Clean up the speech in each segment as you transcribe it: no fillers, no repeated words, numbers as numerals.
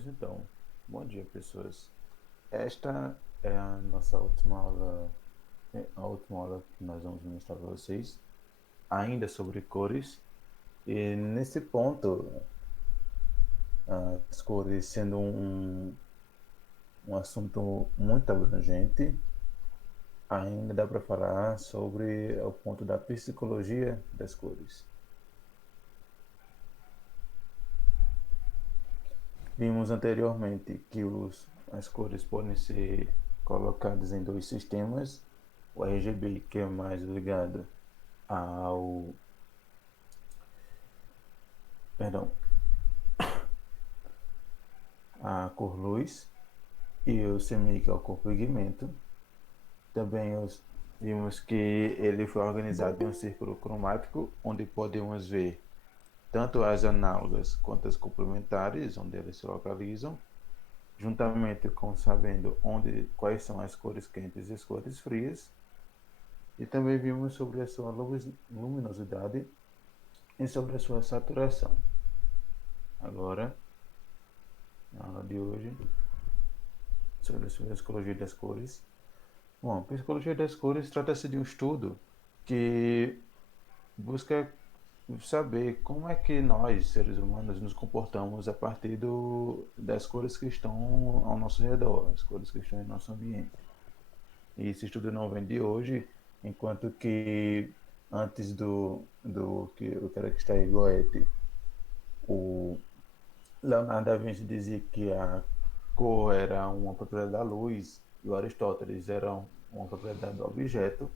Pois então, bom dia, pessoas. Esta é a nossa última aula, a última aula que nós vamos ministrar para vocês, ainda sobre cores. E nesse ponto, as cores sendo um assunto muito abrangente, ainda dá para falar sobre o ponto da psicologia das cores. Vimos anteriormente que as cores podem ser colocadas em dois sistemas, o RGB, que é mais ligado ao, perdão, à cor luz, e o CMYK, que é o cor pigmento. Também vimos que ele foi organizado em um círculo cromático, onde podemos ver tanto as análogas quanto as complementares, onde elas se localizam, juntamente com sabendo quais são as cores quentes e as cores frias. E também vimos sobre a sua luminosidade e sobre a sua saturação. Agora, na aula de hoje, sobre a psicologia das cores. Bom, a psicologia das cores trata-se de um estudo que busca saber como é que nós, seres humanos, nos comportamos a partir das cores que estão ao nosso redor, as cores que estão em nosso ambiente. E esse estudo não vem de hoje, enquanto que antes do que o cara que está aí, Goethe, o Leonardo da Vinci dizia que a cor era uma propriedade da luz e o Aristóteles era uma propriedade do objeto.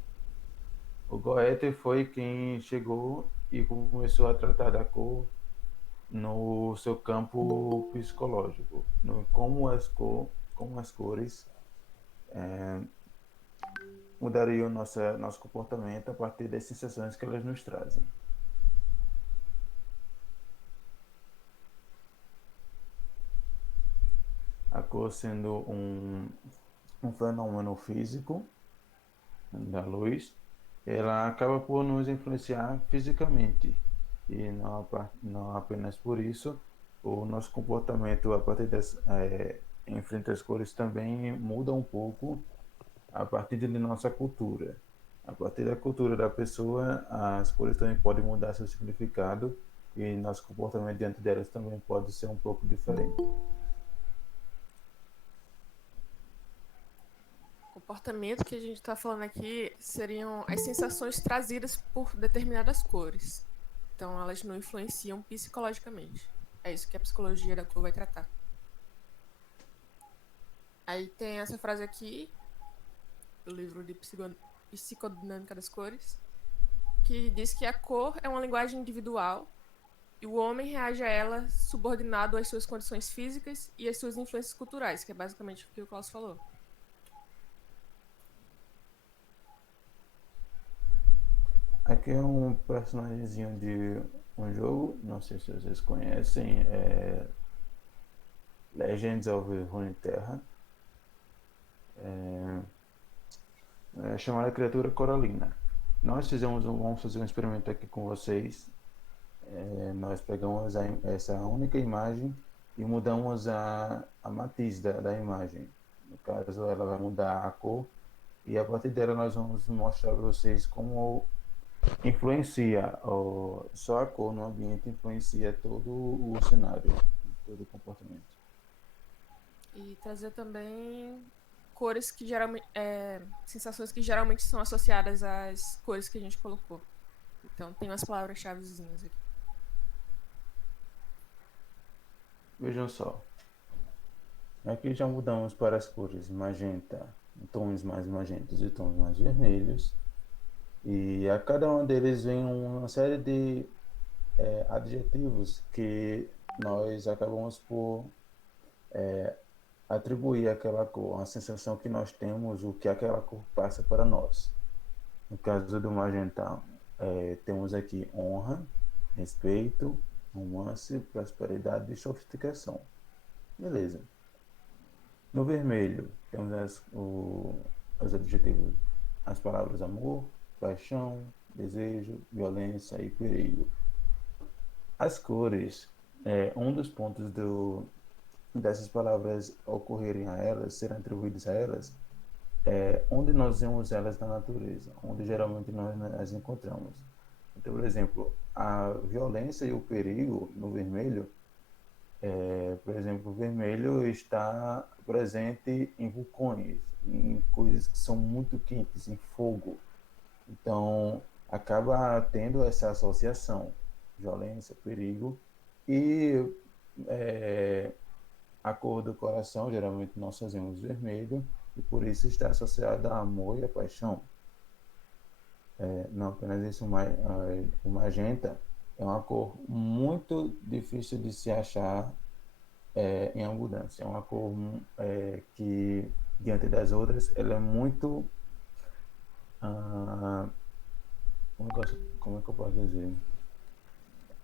O Goethe foi quem chegou e começou a tratar da cor no seu campo psicológico, no como as cores mudariam nosso comportamento a partir das sensações que elas nos trazem. A cor sendo um fenômeno físico da luz, ela acaba por nos influenciar fisicamente. E não apenas por isso, o nosso comportamento a partir em frente às cores também muda um pouco a partir de nossa cultura. A partir da cultura da pessoa, as cores também podem mudar seu significado e nosso comportamento diante delas também pode ser um pouco diferente. Comportamento que a gente está falando aqui seriam as sensações trazidas por determinadas cores. Então, elas não influenciam psicologicamente. É isso que a psicologia da cor vai tratar. Aí tem essa frase aqui, do livro de Psicodinâmica das Cores, que diz que a cor é uma linguagem individual e o homem reage a ela subordinado às suas condições físicas e às suas influências culturais, que é basicamente o que o Klaus falou. Aqui é um personagemzinho de um jogo, não sei se vocês conhecem, Legends of Runeterra, chamada Criatura Coralina. Vamos fazer um experimento aqui com vocês. Nós pegamos essa única imagem e mudamos a matiz da imagem. No caso, ela vai mudar a cor e a partir dela nós vamos mostrar para vocês como influencia, só a cor no ambiente influencia todo o cenário, todo o comportamento. E trazer também cores que geralmente. Sensações que geralmente são associadas às cores que a gente colocou. Então tem umas palavras-chave aqui. Vejam só, aqui já mudamos para as cores magenta, tons mais magentos e tons mais vermelhos, e a cada um deles vem uma série de adjetivos que nós acabamos por atribuir àquela cor, a sensação que nós temos, o que aquela cor passa para nós. No caso do magenta, temos aqui honra, respeito, romance, prosperidade e sofisticação. Beleza. No vermelho, temos os adjetivos, as palavras amor, paixão, desejo, violência e perigo. As cores, um dos pontos dessas palavras ocorrerem a elas, serem atribuídas a elas, onde nós vemos elas na natureza, onde geralmente nós as encontramos. Então, por exemplo, a violência e o perigo no vermelho, por exemplo, o vermelho está presente em vulcões, em coisas que são muito quentes, em fogo. Então, acaba tendo essa associação, violência, perigo, e é, a cor do coração, geralmente nós fazemos vermelho, e por isso está associada a amor e a paixão. Não apenas isso, o magenta é uma cor muito difícil de se achar em abundância. É uma cor que, diante das outras, ela é muito. ah, como é que eu posso dizer?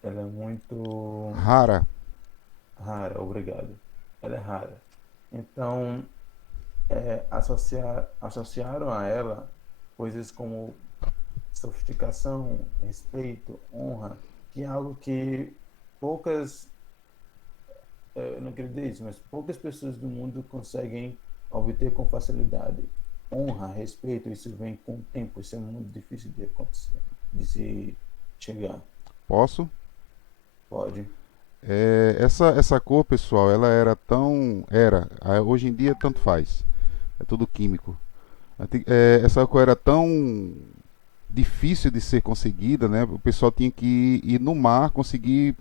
Ela é muito Rara. rara, obrigado. Ela é rara. Então, associaram a ela coisas como sofisticação, respeito, honra, que é algo que poucas, eu não queria dizer isso, mas poucas pessoas do mundo conseguem obter com facilidade. Honra, respeito, isso vem com o tempo, isso é muito difícil de acontecer, de se chegar. Posso? Pode. Essa cor, pessoal, ela era tão. Era. Hoje em dia, tanto faz. É tudo químico. Essa cor era tão difícil de ser conseguida, né? O pessoal tinha que ir no mar, conseguir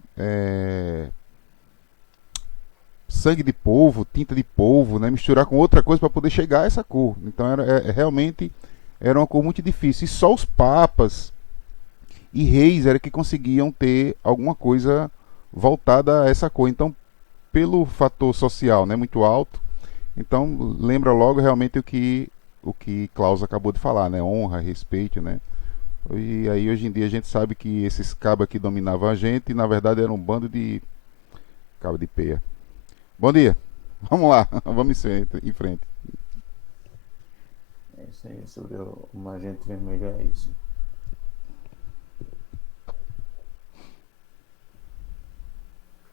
sangue de polvo, tinta de polvo, né? Misturar com outra coisa para poder chegar a essa cor. Então realmente era uma cor muito difícil. E só os papas e reis era que conseguiam ter alguma coisa voltada a essa cor. Então, pelo fator social, né, muito alto, então lembra logo realmente o que Klaus acabou de falar, né? Honra, respeito, né? E aí hoje em dia a gente sabe que esses cabas que dominavam a gente, na verdade eram um bando de cabo de peia. Bom dia. Vamos lá, vamos em frente. É isso aí, sobre o magenta vermelho é isso.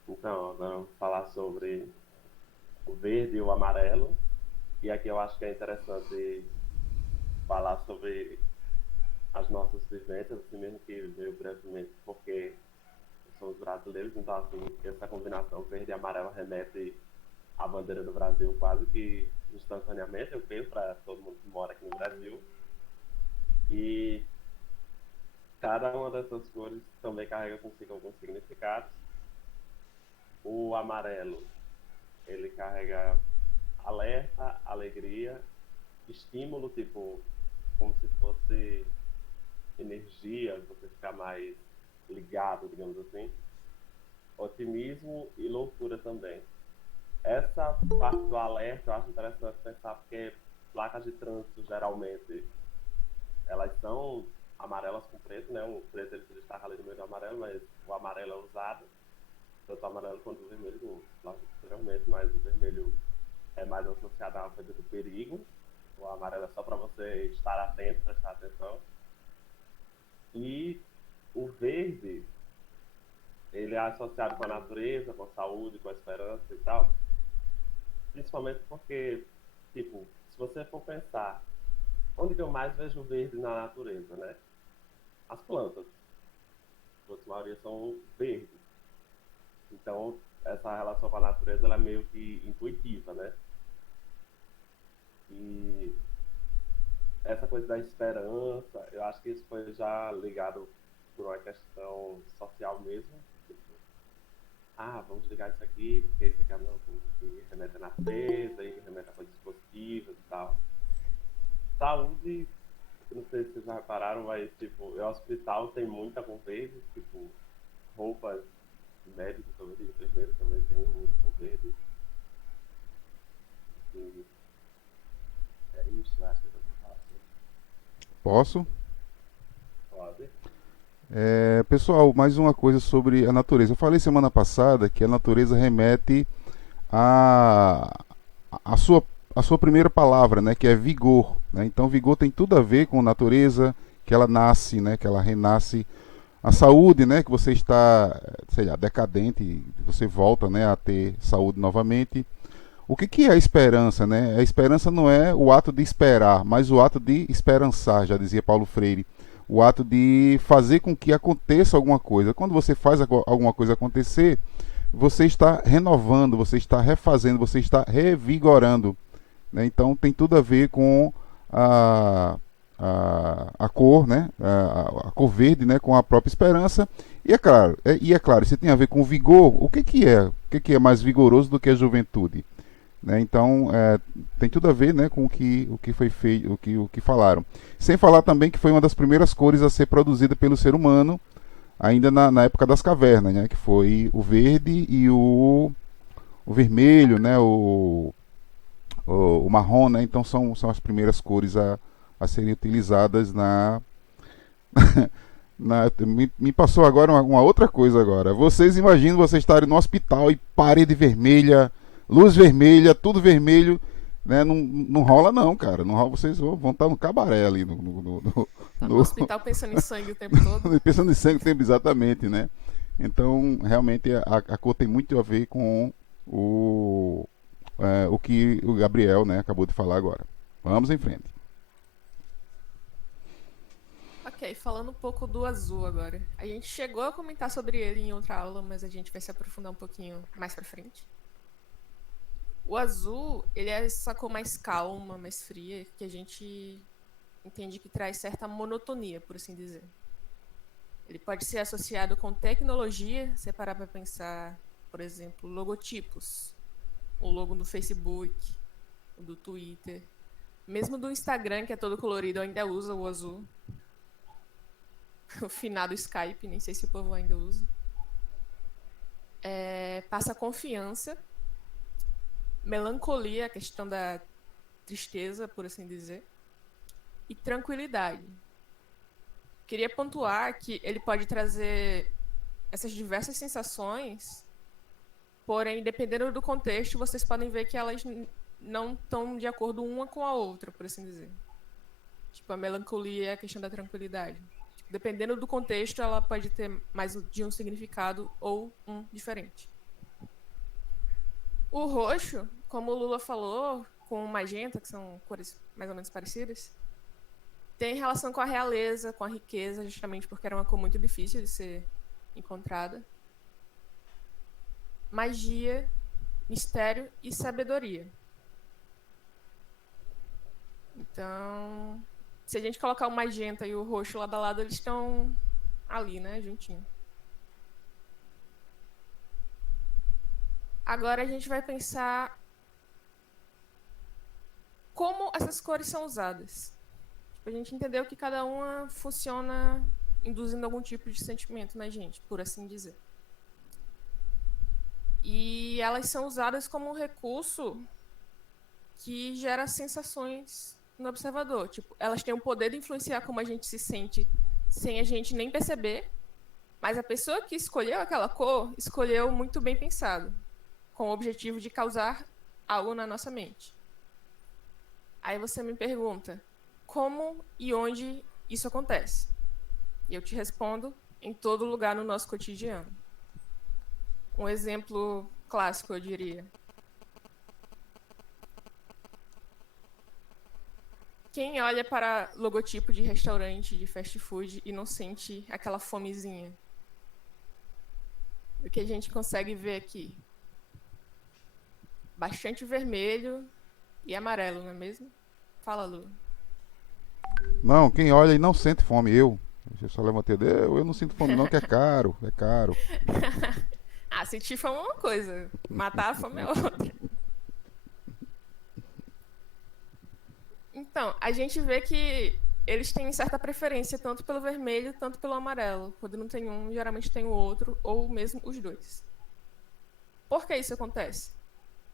Então, agora vamos falar sobre o verde e o amarelo. E aqui eu acho que é interessante falar sobre as nossas vivências, assim mesmo que veio brevemente, porque somos brasileiros, então assim, essa combinação verde e amarelo remete à bandeira do Brasil quase que instantaneamente, eu penso, para todo mundo que mora aqui no Brasil. E cada uma dessas cores também carrega consigo alguns significados. O amarelo, ele carrega alerta, alegria, estímulo, tipo, como se fosse energia, você ficar mais ligado, digamos assim. Otimismo e loucura também. Essa parte do alerta eu acho interessante pensar porque placas de trânsito geralmente elas são amarelas com preto, né? O preto ele se destaca ali no meio do amarelo, mas o amarelo é usado, tanto o amarelo quanto o vermelho, como posteriormente, mas o vermelho é mais associado a uma coisa do perigo. O amarelo é só para você estar atento, prestar atenção. E o verde, ele é associado com a natureza, com a saúde, com a esperança e tal. Principalmente porque, tipo, se você for pensar, onde que eu mais vejo verde na natureza, né? As plantas. A maioria são verdes. Então, essa relação com a natureza, ela é meio que intuitiva, né? E essa coisa da esperança, eu acho que isso foi já ligado por uma questão social mesmo. Tipo, vamos ligar isso aqui, porque isso aqui é não, que remete à natureza e remete a coisas positivas e tal. Saúde, não sei se vocês já repararam, mas tipo, o hospital tem muita com verde, tipo, roupas médicos também, de enfermeiros também tem muita com verde. E é isso, eu acho que eu vou falar assim. Posso? Pode. Pessoal, mais uma coisa sobre a natureza. Eu falei semana passada que a natureza remete à a sua, a sua primeira palavra, né, que é vigor. Né? Então, vigor tem tudo a ver com natureza, que ela nasce, né, que ela renasce a saúde, né, que você está, sei lá, decadente, você volta, né, a ter saúde novamente. O que que é a esperança, né? A esperança não é o ato de esperar, mas o ato de esperançar, já dizia Paulo Freire. O ato de fazer com que aconteça alguma coisa. Quando você faz alguma coisa acontecer, você está renovando, você está refazendo, você está revigorando, né? Então tem tudo a ver com a cor, né? A cor verde, né? Com a própria esperança. E é claro, isso tem a ver com vigor. O que que é? O que que é mais vigoroso do que a juventude? Né? Então, tem tudo a ver, né, com o que foi feito, o que falaram. Sem falar também que foi uma das primeiras cores a ser produzida pelo ser humano, ainda na época das cavernas, né, que foi o verde e o vermelho, né, o marrom, né, então são as primeiras cores a serem utilizadas me passou agora uma outra coisa agora. Vocês imaginam vocês estarem no hospital e parede vermelha, luz vermelha, tudo vermelho, né? Não, não rola não, cara. Não rola, vocês vão estar no cabaré ali Tá no hospital pensando em sangue o tempo todo. pensando em sangue tempo exatamente, né? Então, realmente a cor tem muito a ver com o que o Gabriel, né, acabou de falar agora. Vamos em frente. Ok, falando um pouco do azul agora. A gente chegou a comentar sobre ele em outra aula, mas a gente vai se aprofundar um pouquinho mais pra frente. O azul, ele é essa cor mais calma, mais fria, que a gente entende que traz certa monotonia, por assim dizer. Ele pode ser associado com tecnologia, se parar para pensar, por exemplo, logotipos. O logo do Facebook, o do Twitter. Mesmo do Instagram, que é todo colorido, ainda usa o azul. O finado Skype, nem sei se o povo ainda usa. Passa confiança, melancolia, a questão da tristeza, por assim dizer, e tranquilidade. Queria pontuar que ele pode trazer essas diversas sensações, porém, dependendo do contexto, vocês podem ver que elas não estão de acordo uma com a outra, por assim dizer. Tipo, a melancolia é a questão da tranquilidade. Tipo, dependendo do contexto, ela pode ter mais de um significado ou um diferente. O roxo, como o Lula falou, com o magenta, que são cores mais ou menos parecidas, tem relação com a realeza, com a riqueza, justamente porque era uma cor muito difícil de ser encontrada. Magia, mistério e sabedoria. Então, se a gente colocar o magenta e o roxo lado a lado, eles estão ali, né, juntinho. Agora a gente vai pensar como essas cores são usadas. Tipo, a gente entendeu que cada uma funciona induzindo algum tipo de sentimento na gente, por assim dizer. E elas são usadas como um recurso que gera sensações no observador. Tipo, elas têm o poder de influenciar como a gente se sente sem a gente nem perceber, mas a pessoa que escolheu aquela cor escolheu muito bem pensado, com o objetivo de causar algo na nossa mente. Aí você me pergunta, como e onde isso acontece? E eu te respondo, em todo lugar no nosso cotidiano. Um exemplo clássico, eu diria. Quem olha para logotipo de restaurante, de fast food e não sente aquela fomezinha? O que a gente consegue ver aqui? Bastante vermelho e amarelo, não é mesmo? Fala, Lu. Não, quem olha e não sente fome, eu só levantei o dedo, eu não sinto fome não, que é caro, é caro. Ah, sentir fome é uma coisa, matar a fome é outra. Então, a gente vê que eles têm certa preferência tanto pelo vermelho, tanto pelo amarelo. Quando não tem um, geralmente tem o outro, ou mesmo os dois. Por que isso acontece?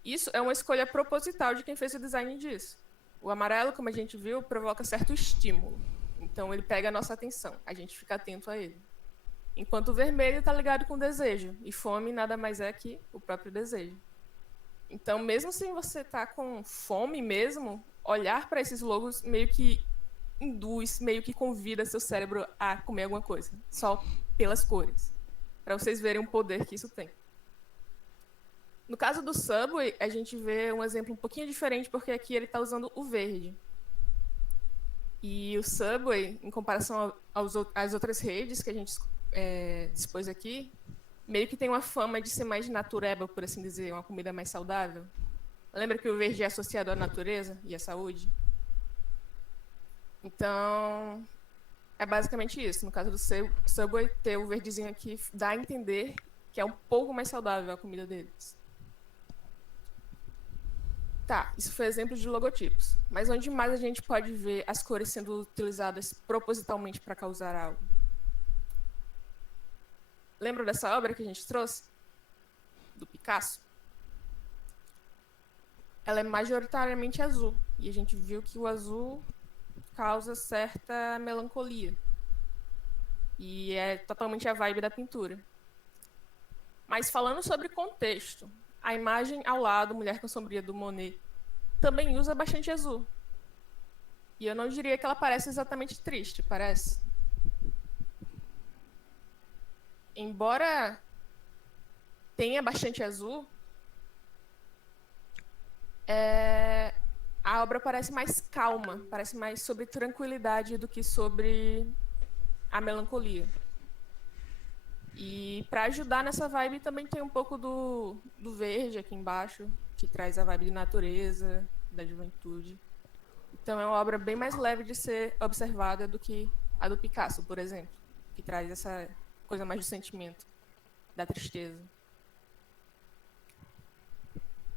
Isso é uma escolha proposital de quem fez o design disso. O amarelo, como a gente viu, provoca certo estímulo. Então, ele pega a nossa atenção. A gente fica atento a ele. Enquanto o vermelho está ligado com desejo. E fome nada mais é que o próprio desejo. Então, mesmo se você está com fome mesmo, olhar para esses logos meio que induz, meio que convida seu cérebro a comer alguma coisa, só pelas cores, para vocês verem o poder que isso tem. No caso do Subway, a gente vê um exemplo um pouquinho diferente, porque aqui ele está usando o verde. E o Subway, em comparação às outras redes que a gente dispôs aqui, meio que tem uma fama de ser mais natureba, por assim dizer, uma comida mais saudável. Lembra que o verde é associado à natureza e à saúde? Então, é basicamente isso. No caso do Subway, ter o verdezinho aqui dá a entender que é um pouco mais saudável a comida deles. Tá, isso foi exemplo de logotipos. Mas onde mais a gente pode ver as cores sendo utilizadas propositalmente para causar algo? Lembra dessa obra que a gente trouxe? Do Picasso? Ela é majoritariamente azul. E a gente viu que o azul causa certa melancolia. E é totalmente a vibe da pintura. Mas falando sobre contexto, a imagem ao lado, Mulher com Sombria, do Monet, também usa bastante azul. E eu não diria que ela parece exatamente triste, parece? Embora tenha bastante azul, a obra parece mais calma, parece mais sobre tranquilidade do que sobre a melancolia. E para ajudar nessa vibe também tem um pouco do verde aqui embaixo, que traz a vibe de natureza, da juventude. Então é uma obra bem mais leve de ser observada do que a do Picasso, por exemplo, que traz essa coisa mais do sentimento, da tristeza.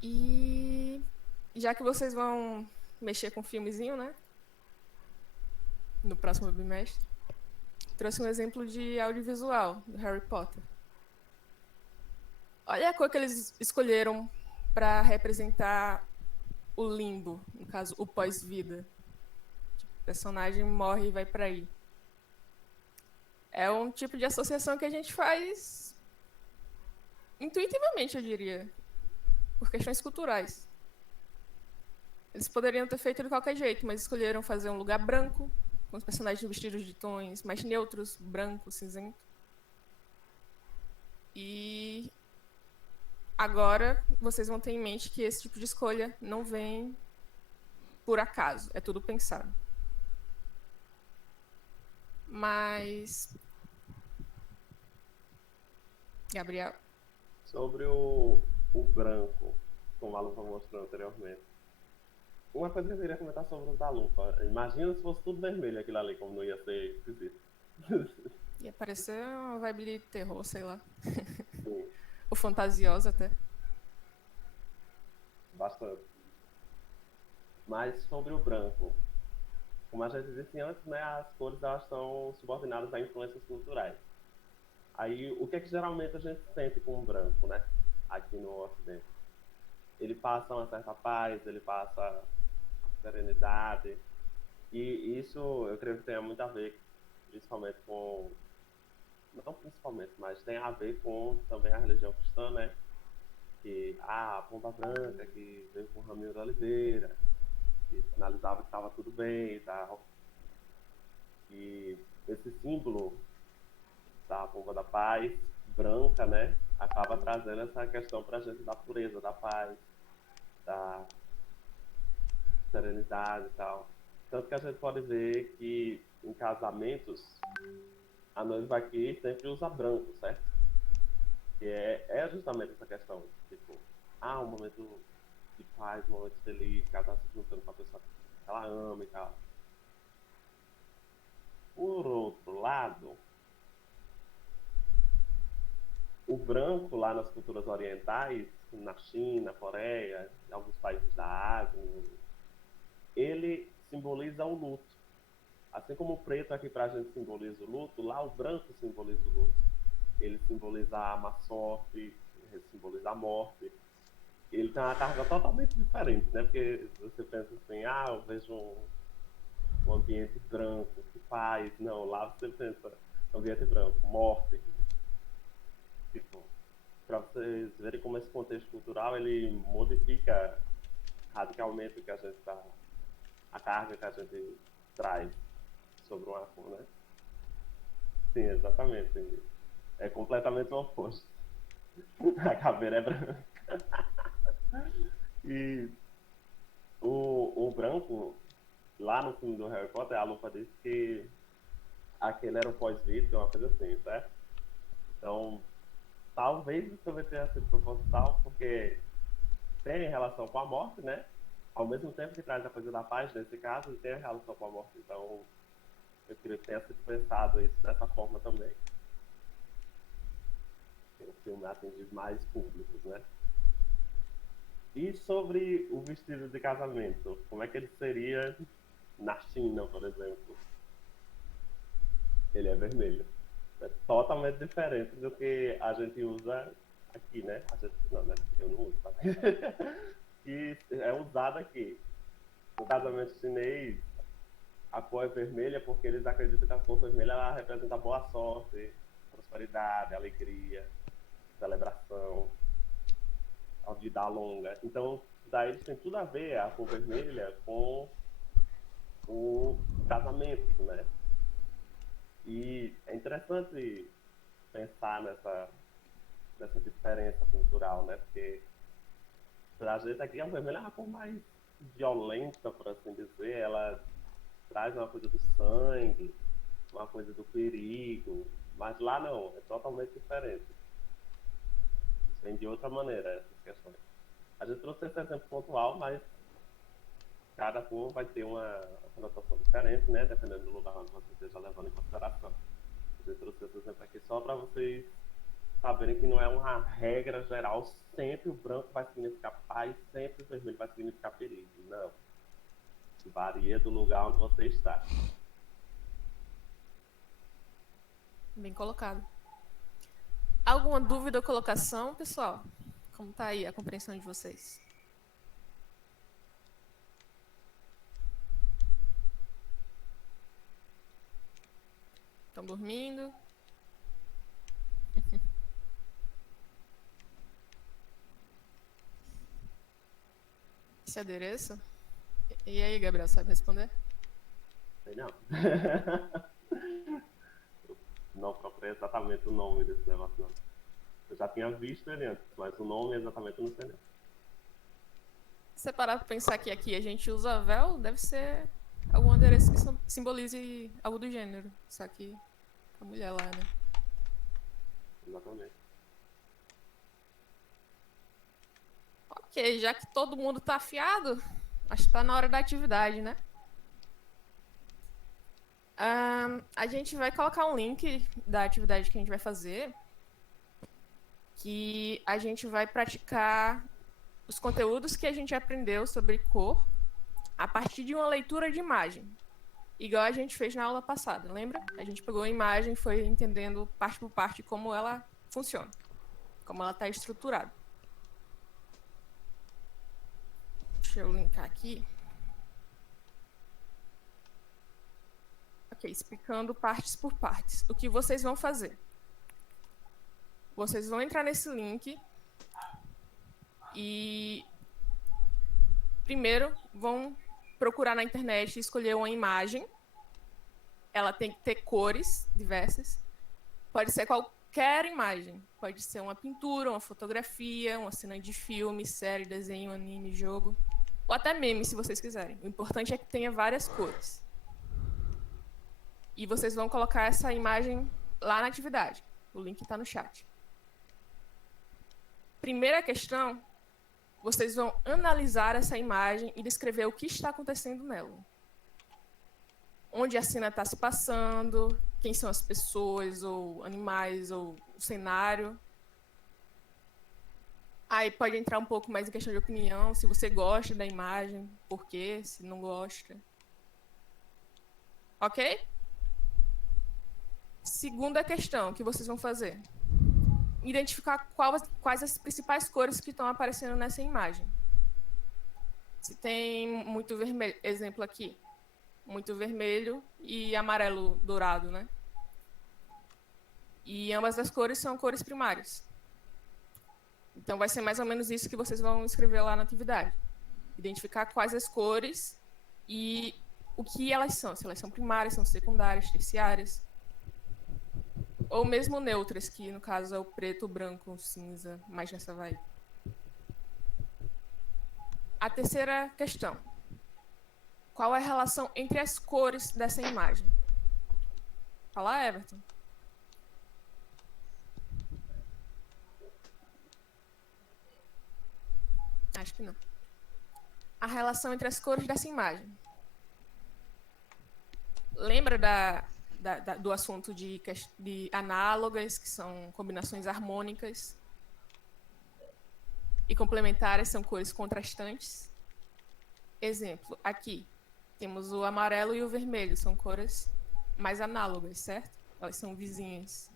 E já que vocês vão mexer com filmezinho, né? No próximo bimestre, trouxe um exemplo de audiovisual do Harry Potter. Olha a cor que eles escolheram para representar o limbo, no caso, o pós-vida. O personagem morre e vai para aí. É um tipo de associação que a gente faz intuitivamente, eu diria, por questões culturais. Eles poderiam ter feito de qualquer jeito, mas escolheram fazer um lugar branco, com os personagens vestidos de tons mais neutros, branco, cinzento. E agora vocês vão ter em mente que esse tipo de escolha não vem por acaso, é tudo pensado. Mas... Gabriel? Sobre o branco, como a Lupa mostrou anteriormente. Uma coisa que eu queria comentar sobre o da Lupa. Imagina se fosse tudo vermelho aquilo ali, como não ia ser esquisito. Ia parecer uma vibe de terror, sei lá. Sim, Ou fantasiosa até. bastante. Mas sobre o branco, como a gente disse antes, né, as cores elas estão subordinadas a influências culturais. Aí, o que é que geralmente a gente sente com o branco, né, aqui no Ocidente? Ele passa uma certa paz, ele passa serenidade, e isso eu creio que tem muito a ver, principalmente com, não principalmente, mas tem a ver com também a religião cristã, né, que a pomba branca que veio com o raminho da oliveira, que sinalizava que estava tudo bem e tal. E esse símbolo da pomba da paz, branca, né, acaba trazendo essa questão para a gente da pureza, da paz, da serenidade e tal. Tanto que a gente pode ver que em casamentos, a noiva aqui sempre usa branco, certo? Que é justamente essa questão, tipo, um momento de paz, um momento feliz, que ela tá se juntando com a pessoa que ela ama e tal. Por outro lado, o branco lá nas culturas orientais, na China, Coreia, em alguns países da Ásia, ele simboliza o luto. Assim como o preto aqui pra gente simboliza o luto, lá o branco simboliza o luto. Ele simboliza a má sorte, ele simboliza a morte. Ele tem uma carga totalmente diferente, né? Porque você pensa assim, eu vejo um ambiente branco, que paz. Não, lá você pensa, ambiente branco, morte. Tipo, para vocês verem como esse contexto cultural, ele modifica radicalmente o que a gente tá, a carga que a gente traz. sobre uma cor, né? Sim, exatamente. É completamente o oposto. A caveira é branca. E o branco, lá no filme do Harry Potter, a Lupa disse que aquele era o pós-vida, uma coisa assim, certo? Então, talvez isso também tenha sido proposital, porque tem relação com a morte, né? Ao mesmo tempo que traz a coisa da paz, nesse caso, tem a relação com a morte. Então, eu queria que tenha sido pensado isso dessa forma também. O filme atingir mais públicos, né? E sobre o vestido de casamento, como é que ele seria na China, por exemplo? Ele é vermelho. É totalmente diferente do que a gente usa aqui, né? A gente, não, né? Eu não uso, tá? E é usado aqui. No casamento chinês, a cor é vermelha porque eles acreditam que a cor vermelha ela representa boa sorte, prosperidade, alegria, celebração, a vida longa. Então, daí eles têm tudo a ver, a cor vermelha, com o casamento, né? E é interessante pensar nessa diferença cultural, né? Porque pra gente aqui a vermelha é uma cor mais violenta, por assim dizer. Ela traz uma coisa do sangue, uma coisa do perigo. Mas lá não, é totalmente diferente. Isso vem de outra maneira, essas questões. A gente trouxe esse exemplo pontual, mas cada cor vai ter uma conotação diferente, né? Dependendo do lugar onde você esteja levando em consideração. A gente trouxe esse exemplo aqui só para vocês saberem que não é uma regra geral, sempre o branco vai significar paz, sempre o vermelho vai significar perigo. Não. Varia do lugar onde você está. Bem colocado. Alguma dúvida ou colocação, pessoal? Como tá aí a compreensão de vocês? Estão dormindo? Esse adereço? E aí, Gabriel, sabe responder? Sei não. Não procurei exatamente o nome desse negócio, não. Eu já tinha visto ele antes, mas o nome exatamente eu não sei não. Se você parar pra pensar que aqui a gente usa véu, deve ser algum adereço que simbolize algo do gênero. Só que a mulher lá, né? Exatamente. Ok, já que todo mundo tá afiado, acho que tá na hora da atividade, né? A gente vai colocar um link da atividade que a gente vai fazer, que a gente vai praticar os conteúdos que a gente aprendeu sobre cor a partir de uma leitura de imagem, igual a gente fez na aula passada, lembra? A gente pegou a imagem e foi entendendo parte por parte como ela funciona, como ela está estruturada. Deixa eu linkar aqui. Ok, explicando partes por partes. O que vocês vão fazer? Vocês vão entrar nesse link e primeiro vão procurar na internet e escolher uma imagem. Ela tem que ter cores diversas. Pode ser qualquer imagem. Pode ser uma pintura, uma fotografia, uma cena de filme, série, desenho, anime, jogo. Ou até meme, se vocês quiserem. O importante é que tenha várias cores. E vocês vão colocar essa imagem lá na atividade. O link está no chat. Primeira questão, vocês vão analisar essa imagem e descrever o que está acontecendo nela. Onde a cena está se passando, quem são as pessoas, ou animais, ou o cenário. Aí pode entrar um pouco mais em questão de opinião, se você gosta da imagem, por quê, se não gosta. Ok? Segunda questão que vocês vão fazer. Identificar quais as principais cores que estão aparecendo nessa imagem. Se tem muito vermelho, exemplo aqui, muito vermelho e amarelo dourado, né? E ambas as cores são cores primárias. Então vai ser mais ou menos isso que vocês vão escrever lá na atividade. Identificar quais as cores e o que elas são, se elas são primárias, são secundárias, terciárias, ou mesmo neutras, que no caso é o preto, o branco, o cinza, mais nessa vibe. A terceira questão. Qual é a relação entre as cores dessa imagem? Fala, Everton. Acho que não. A relação entre as cores dessa imagem. Lembra do assunto de análogas, que são combinações harmônicas, e complementares são cores contrastantes? Exemplo, aqui temos o amarelo e o vermelho, são cores mais análogas, certo? Elas são vizinhas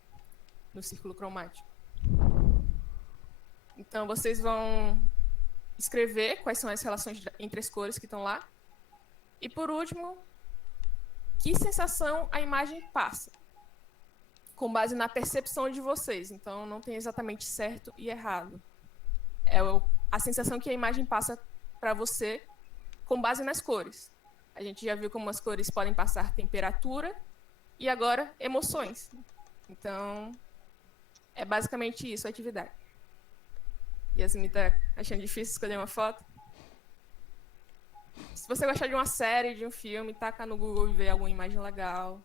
no círculo cromático. Então, vocês vão escrever quais são as relações entre as cores que estão lá. E, por último, que sensação a imagem passa? Com base na percepção de vocês. Então, não tem exatamente certo e errado. É a sensação que a imagem passa para você com base nas cores. A gente já viu como as cores podem passar temperatura e agora emoções. Então, é basicamente isso a atividade. Yasmin está achando difícil escolher uma foto? Se você gostar de uma série, de um filme, taca no Google e vê alguma imagem legal.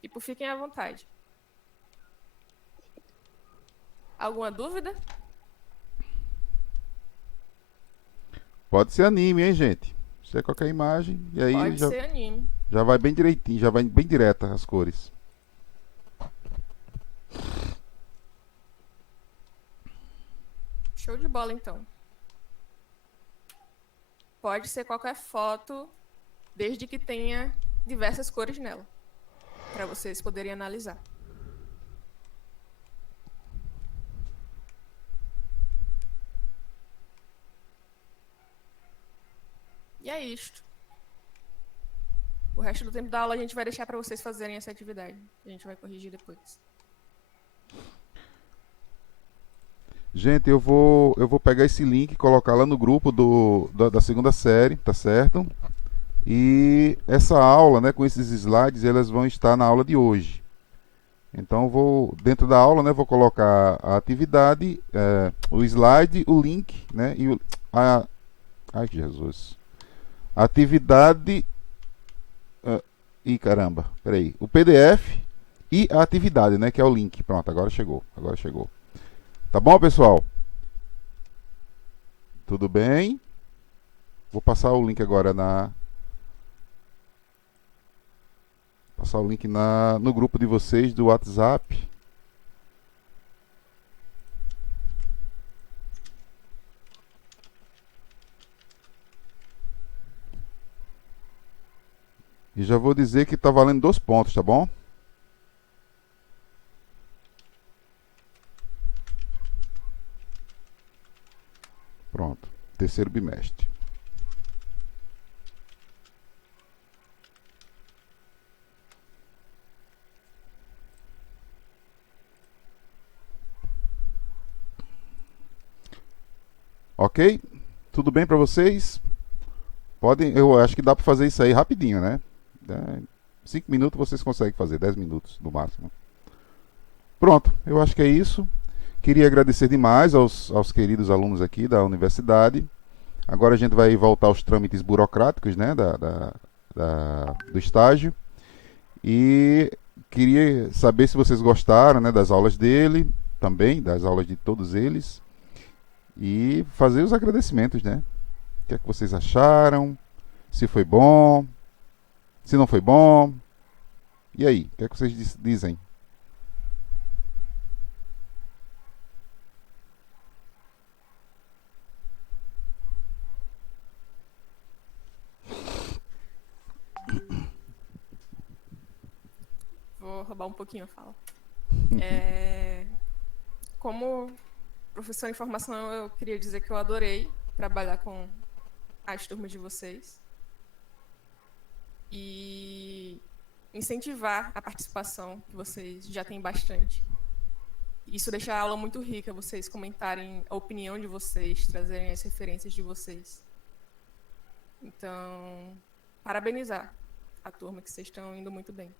Tipo, fiquem à vontade. Alguma dúvida? Pode ser anime, hein, gente? Isso é qualquer imagem. E aí Pode ser anime. já vai bem direitinho, já vai bem direta as cores. Show de bola, então. Pode ser qualquer foto, desde que tenha diversas cores nela, para vocês poderem analisar. E é isto. O resto do tempo da aula a gente vai deixar para vocês fazerem essa atividade. A gente vai corrigir depois. Gente, eu vou pegar esse link e colocar lá no grupo da segunda série, tá certo? E essa aula, né, com esses slides, elas vão estar na aula de hoje. Então, dentro da aula, né, vou colocar a atividade, o slide, o link, né, e ai, Jesus. A atividade, caramba, peraí, o PDF e a atividade, né, que é o link. Pronto, agora chegou. Tá bom, pessoal? Tudo bem? Vou passar o link agora passar o link no grupo de vocês do WhatsApp. E já vou dizer que tá valendo 2 pontos, tá bom? Pronto, terceiro bimestre. Ok? Tudo bem para vocês? Eu acho que dá para fazer isso aí rapidinho, né? 5 minutos vocês conseguem fazer, 10 minutos no máximo. Pronto, eu acho que é isso. Queria agradecer demais aos queridos alunos aqui da universidade. Agora a gente vai voltar aos trâmites burocráticos, né, do estágio. E queria saber se vocês gostaram, né, das aulas dele, também das aulas de todos eles. E fazer os agradecimentos, né? O que é que vocês acharam? Se foi bom? Se não foi bom? E aí, o que é que vocês dizem? Vou roubar um pouquinho a fala. Como professor em formação, eu queria dizer que eu adorei trabalhar com as turmas de vocês e incentivar a participação, que vocês já têm bastante. Isso deixa a aula muito rica, vocês comentarem a opinião de vocês, trazerem as referências de vocês. Então, parabenizar a turma que vocês estão indo muito bem.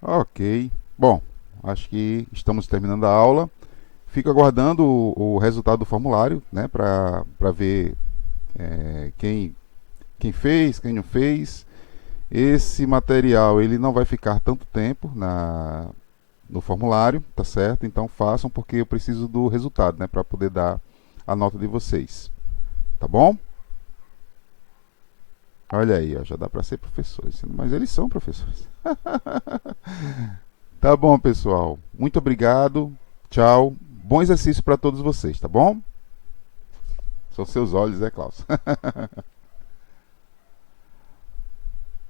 Ok. Bom, acho que estamos terminando a aula. Fico aguardando o resultado do formulário, né, para ver quem fez, quem não fez. Esse material ele não vai ficar tanto tempo no formulário, tá certo? Então façam porque eu preciso do resultado, né, para poder dar a nota de vocês, tá bom? Olha aí, ó, já dá para ser professor, mas eles são professores. Tá bom, pessoal. Muito obrigado. Tchau. Bom exercício para todos vocês, tá bom? São seus olhos, Klaus?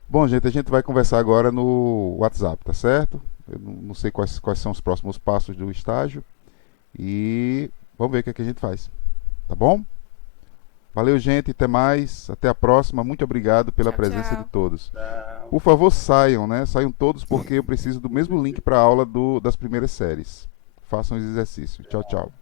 Bom, gente, a gente vai conversar agora no WhatsApp, tá certo? Eu não sei quais são os próximos passos do estágio. E vamos ver o que a gente faz. Tá bom? Valeu, gente. Até mais. Até a próxima. Muito obrigado pela Tchau, presença de tchau. todos. Tchau. Por favor, saiam, né? Saiam todos porque eu preciso do mesmo link para a aula das primeiras séries. Façam os exercícios. Tchau, tchau.